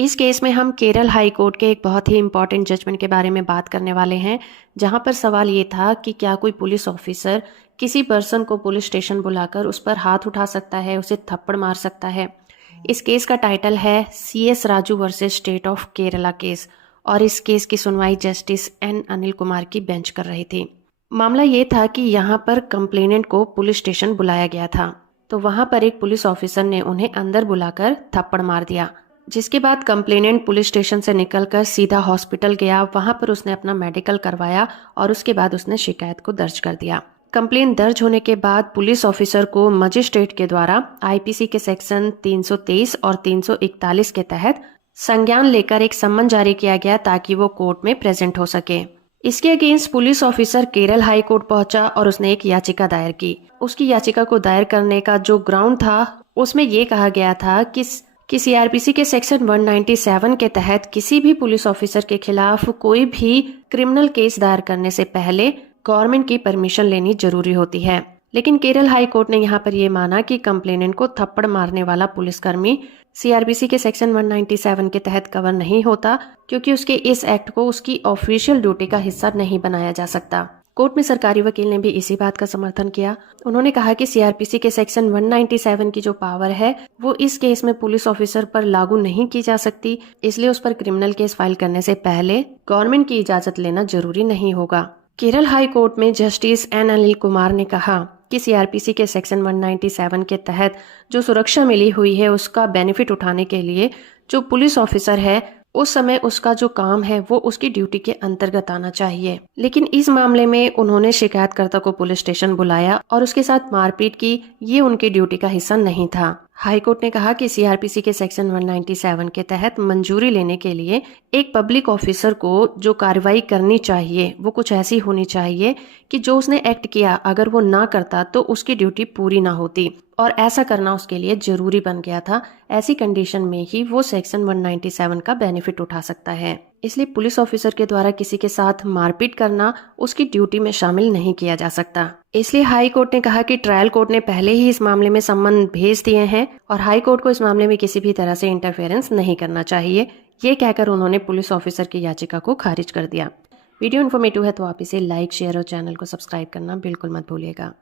इस केस में हम केरल हाई कोर्ट के एक बहुत ही इंपॉर्टेंट जजमेंट के बारे में बात करने वाले हैं, जहां पर सवाल ये था कि क्या कोई पुलिस ऑफिसर किसी पर्सन को पुलिस स्टेशन बुलाकर उस पर हाथ उठा सकता है, उसे थप्पड़ मार सकता है। इस केस का टाइटल है CS Raju versus state of Kerala case, और इस केस की सुनवाई जस्टिस N अनिल कुमार की बेंच कर रही थी। मामला ये था कि यहाँ पर कंप्लेनेंट को पुलिस स्टेशन बुलाया गया था, तो वहां पर एक पुलिस ऑफिसर ने उन्हें अंदर बुलाकर थप्पड़ मार दिया, जिसके बाद कंप्लेनेंट पुलिस स्टेशन से निकलकर सीधा हॉस्पिटल गया। वहां पर उसने अपना मेडिकल करवाया और उसके बाद उसने शिकायत को दर्ज कर दिया। कंप्लेन दर्ज होने के बाद पुलिस ऑफिसर को मजिस्ट्रेट के द्वारा IPC के सेक्शन 323 और 341 के तहत संज्ञान लेकर एक सम्मन जारी किया गया ताकि वो कोर्ट में प्रेजेंट हो सके। इसके against police officer Kerala high court पहुंचा और उसने एक याचिका दायर की। उसकी याचिका को दायर करने का जो ग्राउंड था, उसमें ये कहा गया था कि CRPC के सेक्शन 197 के तहत किसी भी पुलिस ऑफिसर के खिलाफ कोई भी क्रिमिनल केस दायर करने से पहले गवर्नमेंट की परमिशन लेनी जरूरी होती है। लेकिन केरल हाई कोर्ट ने यहाँ पर यह माना कि कंप्लेनेंट को थप्पड़ मारने वाला पुलिसकर्मी CRPC के सेक्शन 197 के तहत कवर नहीं होता, क्योंकि उसके इस एक्ट को उसकी ऑफिशियल ड्यूटी का हिस्सा नहीं बनाया जा सकता। कोर्ट में सरकारी वकील ने भी इसी बात का समर्थन किया। उन्होंने कहा कि CRPC के सेक्शन 197 की जो पावर है वो इस केस में पुलिस ऑफिसर पर लागू नहीं की जा सकती, इसलिए उस पर क्रिमिनल केस फाइल करने से पहले गवर्नमेंट की इजाजत लेना जरूरी नहीं होगा। केरल हाई कोर्ट में जस्टिस N अनिल कुमार ने कहा कि CRPC के सेक्शन 197 के तहत जो सुरक्षा मिली हुई है उसका बेनिफिट उठाने के लिए जो पुलिस ऑफिसर है उस समय उसका जो काम है वो उसकी ड्यूटी के अंतर्गत आना चाहिए। लेकिन इस मामले में उन्होंने शिकायतकर्ता को पुलिस स्टेशन बुलाया और उसके साथ मारपीट की, ये उनकी ड्यूटी का हिस्सा नहीं था। हाई कोर्ट ने कहा कि CRPC के सेक्शन 197 के तहत मंजूरी लेने के लिए एक पब्लिक ऑफिसर को जो कार्रवाई करनी चाहिए वो कुछ ऐसी होनी चाहिए कि जो उसने एक्ट किया अगर वो ना करता तो उसकी ड्यूटी पूरी ना होती, और ऐसा करना उसके लिए जरूरी बन गया था। ऐसी कंडीशन में ही वो सेक्शन 197 का बेनिफिट उठा सकता है। इसलिए पुलिस ऑफिसर के द्वारा किसी के साथ मारपीट करना उसकी ड्यूटी में शामिल नहीं किया जा सकता। इसलिए हाई कोर्ट ने कहा कि ट्रायल कोर्ट ने पहले ही इस मामले में सम्मन भेज दिए हैं और हाई कोर्ट को इस मामले में किसी भी तरह से इंटरफेरेंस नहीं करना चाहिए। ये कहकर उन्होंने पुलिस ऑफिसर की याचिका को खारिज कर दिया। वीडियो इन्फॉर्मेटिव है तो आप इसे लाइक, शेयर और चैनल को सब्सक्राइब करना बिल्कुल मत भूलिएगा।